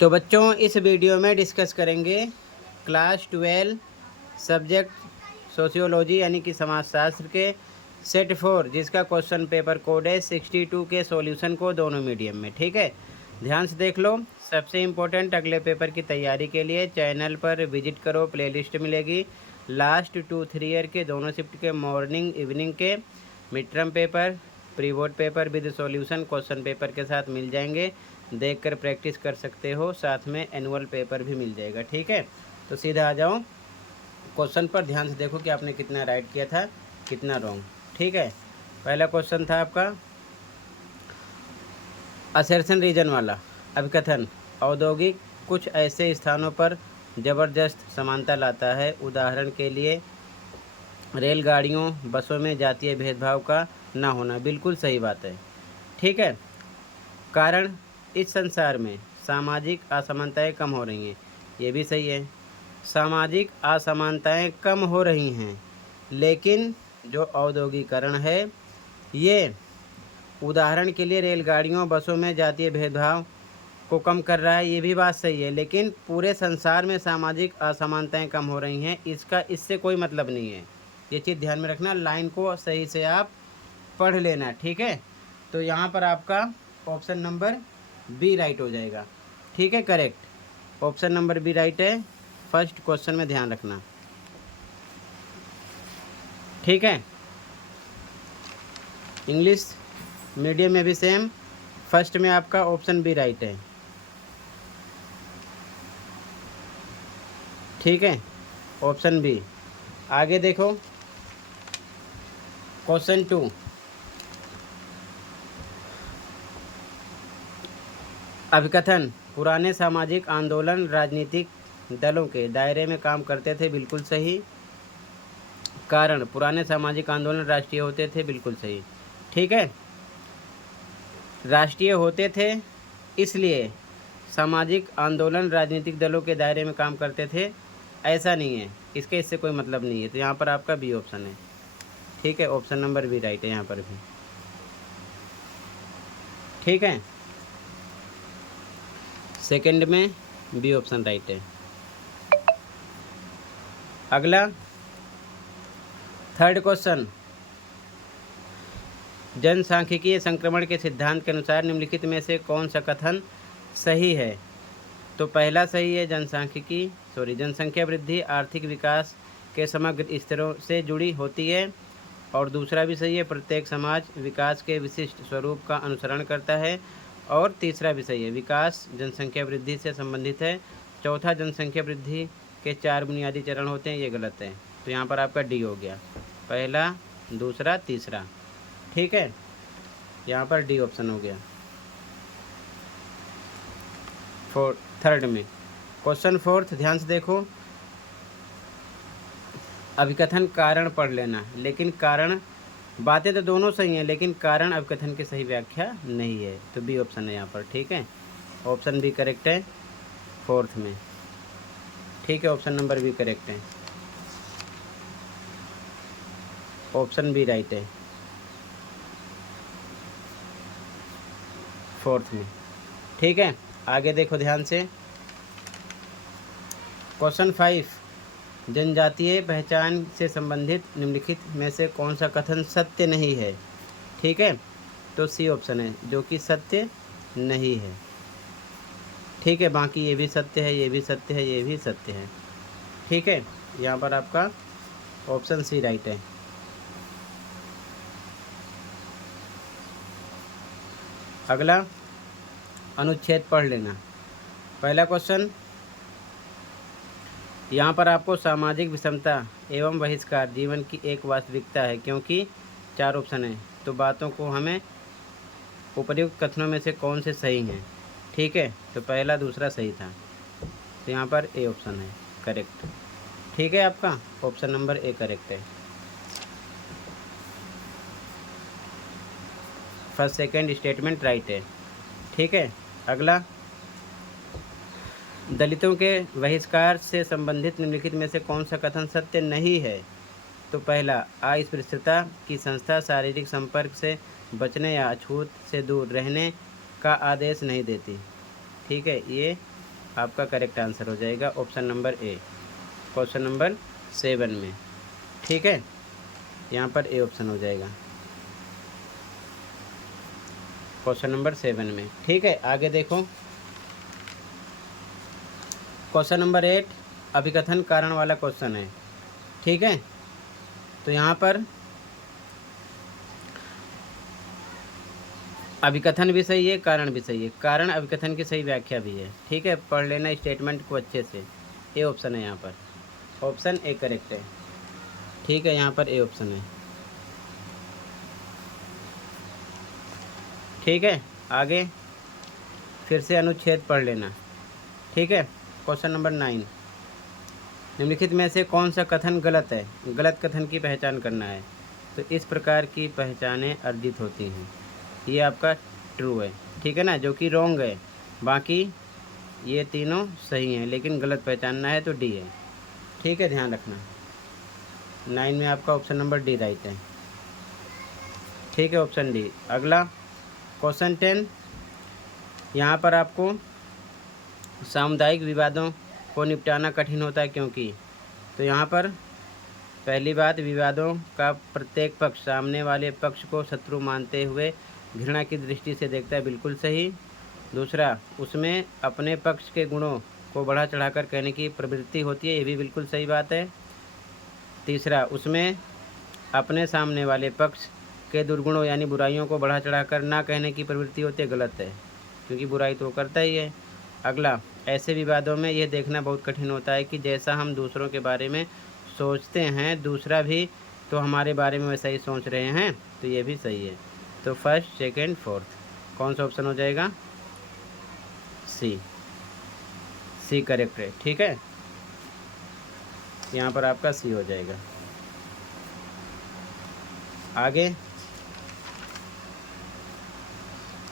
तो बच्चों इस वीडियो में डिस्कस करेंगे क्लास 12 सब्जेक्ट सोशियोलॉजी यानी कि समाजशास्त्र के सेट 4 जिसका क्वेश्चन पेपर कोड है 62 के सॉल्यूशन को दोनों मीडियम में। ठीक है, ध्यान से देख लो। सबसे इम्पोर्टेंट अगले पेपर की तैयारी के लिए चैनल पर विजिट करो, प्लेलिस्ट मिलेगी। लास्ट 2-3 ईयर के दोनों शिफ्ट के मॉर्निंग इवनिंग के mid term paper, pre board paper with solution question paper के साथ मिल जाएंगे। देखकर प्रैक्टिस कर सकते हो, साथ में एनुअल पेपर भी मिल जाएगा। ठीक है, तो सीधा आ जाओ क्वेश्चन पर। ध्यान से देखो कि आपने कितना राइट किया था, कितना रॉन्ग। ठीक है, पहला क्वेश्चन था आपका असर्शन रीजन वाला। अभिकथन औद्योगिक कुछ ऐसे स्थानों पर ज़बरदस्त समानता लाता है। उदाहरण के लिए रेलगाड़ियों बसों में जातीय भेदभाव का ना होना। बिल्कुल सही बात है। ठीक है, कारण इस संसार में सामाजिक असमानताएं कम हो रही हैं। ये भी सही है, सामाजिक असमानताएं कम हो रही हैं, लेकिन जो औद्योगिकरण है ये उदाहरण के लिए रेलगाड़ियों बसों में जातीय भेदभाव को कम कर रहा है। ये भी बात सही है, लेकिन पूरे संसार में सामाजिक असमानताएं कम हो रही हैं, इससे कोई मतलब नहीं है। ये चीज़ ध्यान में रखना, लाइन को सही से आप पढ़ लेना। ठीक है, तो यहाँ पर आपका ऑप्शन नंबर बी राइट हो जाएगा। ठीक है, correct, option number B right है फर्स्ट क्वेश्चन में, ध्यान रखना। ठीक है, इंग्लिश मीडियम में भी सेम, फर्स्ट में आपका ऑप्शन बी राइट है। ठीक है, ऑप्शन बी। आगे देखो क्वेश्चन 2। अभिकथन पुराने सामाजिक आंदोलन राजनीतिक दलों के दायरे में काम करते थे। बिल्कुल सही। कारण पुराने सामाजिक आंदोलन राष्ट्रीय होते थे। बिल्कुल सही। ठीक है, राष्ट्रीय होते थे इसलिए सामाजिक आंदोलन राजनीतिक दलों के दायरे में काम करते थे, ऐसा नहीं है। इससे कोई मतलब नहीं है, तो यहाँ पर आपका बी ऑप्शन है। ठीक है, ऑप्शन नंबर बी राइट है यहाँ पर भी। ठीक है, सेकंड में बी ऑप्शन राइट है। अगला थर्ड क्वेश्चन, जनसांख्यिकीय संक्रमण के सिद्धांत के अनुसार निम्नलिखित में से कौन सा कथन सही है। तो पहला सही है, जनसंख्या वृद्धि आर्थिक विकास के समग्र स्तरों से जुड़ी होती है। और दूसरा भी सही है, प्रत्येक समाज विकास के विशिष्ट स्वरूप का अनुसरण करता है। और तीसरा भी सही है, विकास जनसंख्या वृद्धि से संबंधित है। चौथा, जनसंख्या वृद्धि के 4 बुनियादी चरण होते हैं, ये गलत है। तो यहाँ पर आपका डी हो गया, पहला, दूसरा, तीसरा। ठीक है, यहाँ पर डी ऑप्शन हो गया थर्ड में। क्वेश्चन फोर्थ, ध्यान से देखो। अभिकथन कारण पढ़ लेना, लेकिन कारण, बातें तो दोनों सही हैं, लेकिन कारण अभिकथन की सही व्याख्या नहीं है। तो बी ऑप्शन है यहाँ पर। ठीक है, ऑप्शन बी करेक्ट है फोर्थ में। ठीक है, ऑप्शन नंबर बी करेक्ट है, ऑप्शन बी राइट है फोर्थ में। ठीक है, आगे देखो ध्यान से। क्वेश्चन 5, जनजातीय पहचान से संबंधित निम्नलिखित में से कौन सा कथन सत्य नहीं है। ठीक है, तो सी ऑप्शन है, जो कि सत्य नहीं है। ठीक है, बाकी ये भी सत्य है, ये भी सत्य है, ये भी सत्य है। ठीक है, यहाँ पर आपका ऑप्शन सी राइट है। अगला अनुच्छेद पढ़ लेना। पहला क्वेश्चन, यहाँ पर आपको सामाजिक विषमता एवं बहिष्कार जीवन की एक वास्तविकता है, क्योंकि 4 ऑप्शन है, तो बातों को हमें उपर्युक्त कथनों में से कौन से सही हैं। ठीक है, तो पहला दूसरा सही था, तो यहाँ पर ए ऑप्शन है करेक्ट। ठीक है, आपका ऑप्शन नंबर ए करेक्ट है। फर्स्ट सेकंड स्टेटमेंट राइट है। ठीक है, अगला, दलितों के बहिष्कार से संबंधित निम्नलिखित में से कौन सा कथन सत्य नहीं है। तो पहला, अस्पृश्यता की संस्था शारीरिक संपर्क से बचने या अछूत से दूर रहने का आदेश नहीं देती। ठीक है, ये आपका करेक्ट आंसर हो जाएगा option number A, question number 7 में। ठीक है, यहाँ पर ए ऑप्शन हो जाएगा क्वेश्चन नंबर 7 में। ठीक है, आगे देखो क्वेश्चन नंबर 8 अभिकथन कारण वाला क्वेश्चन है। ठीक है, तो यहाँ पर अभिकथन भी सही है, कारण भी सही है। कारण अभिकथन की सही व्याख्या भी है। ठीक है, पढ़ लेना स्टेटमेंट को अच्छे से। ए ऑप्शन है यहाँ पर, ऑप्शन ए करेक्ट है। ठीक है, यहाँ पर ए ऑप्शन है। ठीक है, आगे फिर से अनुच्छेद पढ़ लेना। ठीक है, क्वेश्चन नंबर 9 निम्नलिखित में से कौन सा कथन गलत है? गलत कथन की पहचान करना है। तो इस प्रकार की पहचानें अर्जित होती हैं, ये आपका ट्रू है। ठीक है ना, जो कि रॉन्ग है। बाकी ये तीनों सही हैं, लेकिन गलत पहचानना है तो डी है। ठीक है, ध्यान रखना। 9 में आपका ऑप्शन नंबर डी राइट है। ठीक है, ऑप्शन डी। अगला क्वेश्चन 10, यहाँ पर आपको सामुदायिक विवादों को निपटाना कठिन होता है क्योंकि। तो यहाँ पर पहली बात, विवादों का प्रत्येक पक्ष सामने वाले पक्ष को शत्रु मानते हुए घृणा की दृष्टि से देखता है, बिल्कुल सही। दूसरा, उसमें अपने पक्ष के गुणों को बढ़ा चढ़ाकर कहने की प्रवृत्ति होती है, ये भी बिल्कुल सही बात है। तीसरा, उसमें अपने सामने वाले पक्ष के दुर्गुणों यानी बुराइयों को बढ़ा चढ़ाकर ना कहने की प्रवृत्ति होती है, गलत है, क्योंकि बुराई तो करता ही है। अगला, ऐसे विवादों में यह देखना बहुत कठिन होता है कि जैसा हम दूसरों के बारे में सोचते हैं, दूसरा भी तो हमारे बारे में वैसा ही सोच रहे हैं, तो ये भी सही है। तो फर्स्ट, सेकंड, फोर्थ कौन सा ऑप्शन हो जाएगा? सी, सी करेक्ट है। ठीक है, यहाँ पर आपका सी हो जाएगा। आगे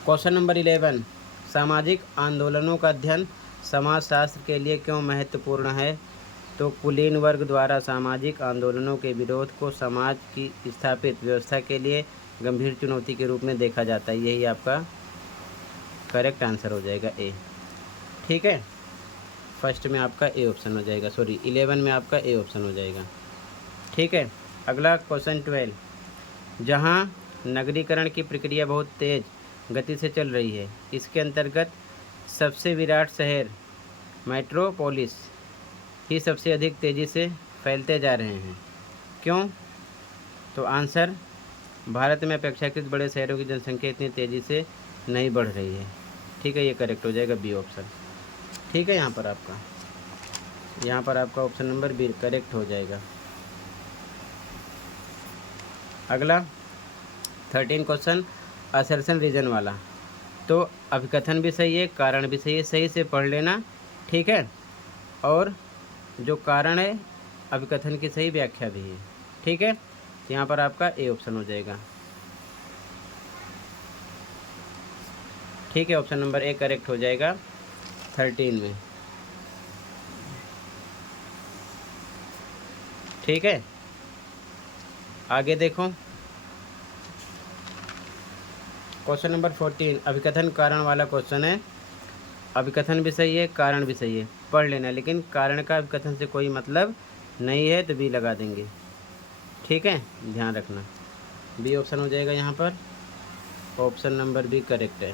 क्वेश्चन नंबर 11 सामाजिक आंदोलनों का अध्ययन समाजशास्त्र के लिए क्यों महत्वपूर्ण है? तो कुलीन वर्ग द्वारा सामाजिक आंदोलनों के विरोध को समाज की स्थापित व्यवस्था के लिए गंभीर चुनौती के रूप में देखा जाता है, यही आपका करेक्ट आंसर हो जाएगा ए। ठीक है, फर्स्ट में आपका ए ऑप्शन हो जाएगा, सॉरी 11 में आपका ए ऑप्शन हो जाएगा। ठीक है, अगला क्वेश्चन 12 जहाँ नगरीकरण की प्रक्रिया बहुत तेज़ गति से चल रही है, इसके अंतर्गत सबसे विराट शहर मेट्रोपोलिस ही सबसे अधिक तेज़ी से फैलते जा रहे हैं, क्यों? तो आंसर, भारत में अपेक्षाकृत बड़े शहरों की जनसंख्या इतनी तेज़ी से नहीं बढ़ रही है। ठीक है, ये करेक्ट हो जाएगा बी ऑप्शन। ठीक है, यहाँ पर आपका ऑप्शन नंबर बी करेक्ट हो जाएगा। अगला 13 क्वेश्चन असर्शन रीजन वाला। तो अभिकथन भी सही है, कारण भी सही है, सही से पढ़ लेना। ठीक है, और जो कारण है अभिकथन की सही व्याख्या भी है। ठीक है, यहाँ पर आपका ए ऑप्शन हो जाएगा। ठीक है, ऑप्शन नंबर ए करेक्ट हो जाएगा 13 में। ठीक है, आगे देखो क्वेश्चन नंबर 14 अभिकथन कारण वाला क्वेश्चन है। अभिकथन भी सही है, कारण भी सही है, पढ़ लेना, लेकिन कारण का अभिकथन से कोई मतलब नहीं है तो बी लगा देंगे। ठीक है, ध्यान रखना, बी ऑप्शन हो जाएगा यहाँ पर, ऑप्शन नंबर बी करेक्ट है।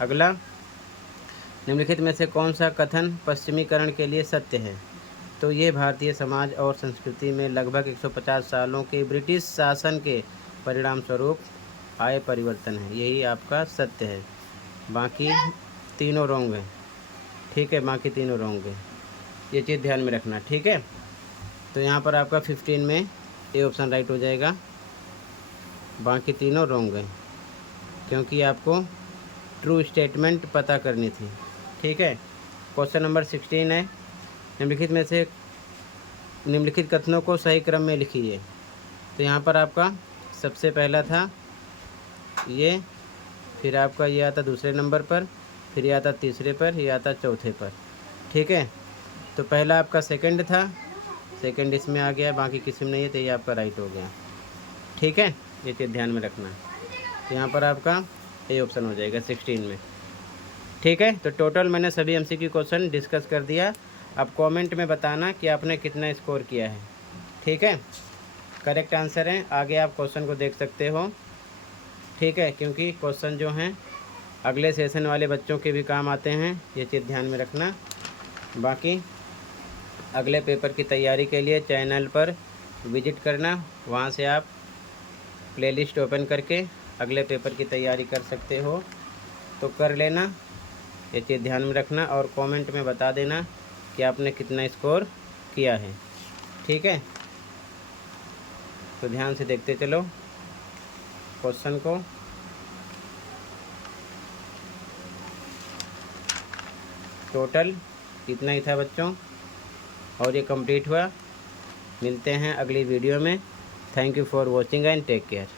अगला, निम्नलिखित में से कौन सा कथन पश्चिमीकरण के लिए सत्य है? तो ये भारतीय समाज और संस्कृति में लगभग 150 सालों के ब्रिटिश शासन के परिणाम स्वरूप आए परिवर्तन है, यही आपका सत्य है। बाकी तीनों रॉन्ग है। ठीक है, बाकी तीनों रॉन्ग है, ये चीज़ ध्यान में रखना। ठीक है, तो यहाँ पर आपका 15 में ए ऑप्शन राइट हो जाएगा, बाकी तीनों रॉन्ग है, क्योंकि आपको ट्रू स्टेटमेंट पता करनी थी। ठीक है, क्वेश्चन नंबर 16 है निम्नलिखित कथनों को सही क्रम में लिखिए। तो यहाँ पर आपका सबसे पहला था ये, फिर आपका ये आता दूसरे नंबर पर, फिर ये आता तीसरे पर, ये आता चौथे पर। ठीक है, तो पहला आपका सेकंड था, सेकंड इसमें आ गया, बाकी किसी में नहीं है, तो ये आपका राइट हो गया। ठीक है, ये चीज़ ध्यान में रखना। तो यहाँ पर आपका ए ऑप्शन हो जाएगा 16 में। ठीक है, तो टोटल मैंने सभी एमसीक्यू क्वेश्चन डिस्कस कर दिया। अब कमेंट में बताना कि आपने कितना स्कोर किया है। ठीक है, करेक्ट आंसर है। आगे आप क्वेश्चन को देख सकते हो। ठीक है, क्योंकि क्वेश्चन जो हैं अगले सेशन वाले बच्चों के भी काम आते हैं, ये चीज़ ध्यान में रखना। बाकी अगले पेपर की तैयारी के लिए चैनल पर विजिट करना, वहाँ से आप प्लेलिस्ट ओपन करके अगले पेपर की तैयारी कर सकते हो, तो कर लेना। ये चीज़ ध्यान में रखना और कमेंट में बता देना कि आपने कितना स्कोर किया है। ठीक है, तो ध्यान से देखते चलो क्वेश्चन को। टोटल इतना ही था बच्चों, और ये कंप्लीट हुआ। मिलते हैं अगली वीडियो में। Thank you for watching and take care.